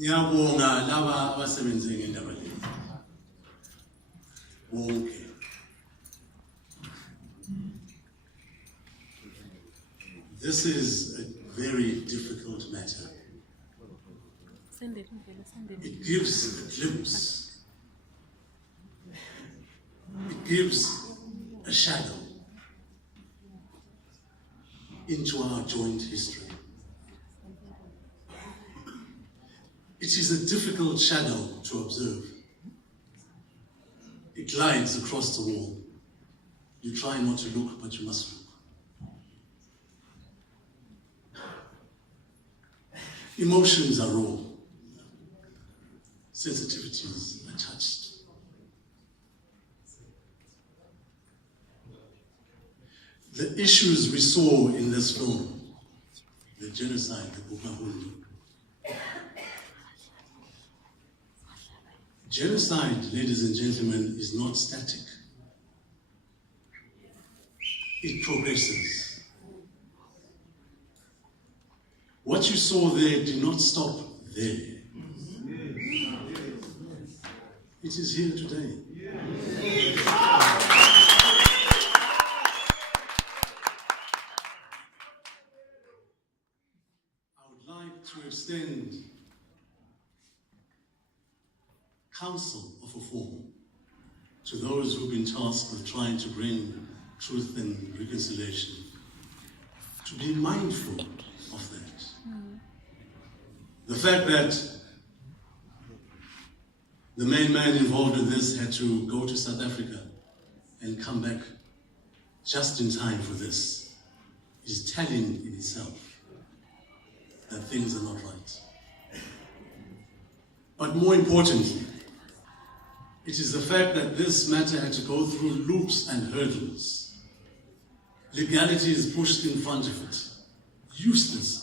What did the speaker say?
Ngiyabonga laba abasebenze ngendaba le. Bonke. This is a very difficult matter. It gives a glimpse. It gives a shadow into our joint history. It is a difficult shadow to observe. It glides across the wall. You try not to look, but you must look. Emotions are raw. Sensitivities are touched. The issues we saw in this film, the genocide, the Gukurahundi. Genocide, ladies and gentlemen, is not static. It progresses. What you saw there did not stop there. It is here today. I would like to extend counsel of reform to those who've been tasked with trying to bring truth and reconciliation, to be mindful of that. The fact that the main man involved in this had to go to South Africa and come back just in time for this is telling in itself that things are not right. But more importantly, it is the fact that this matter had to go through loops and hurdles. Legality is pushed in front of it. Useless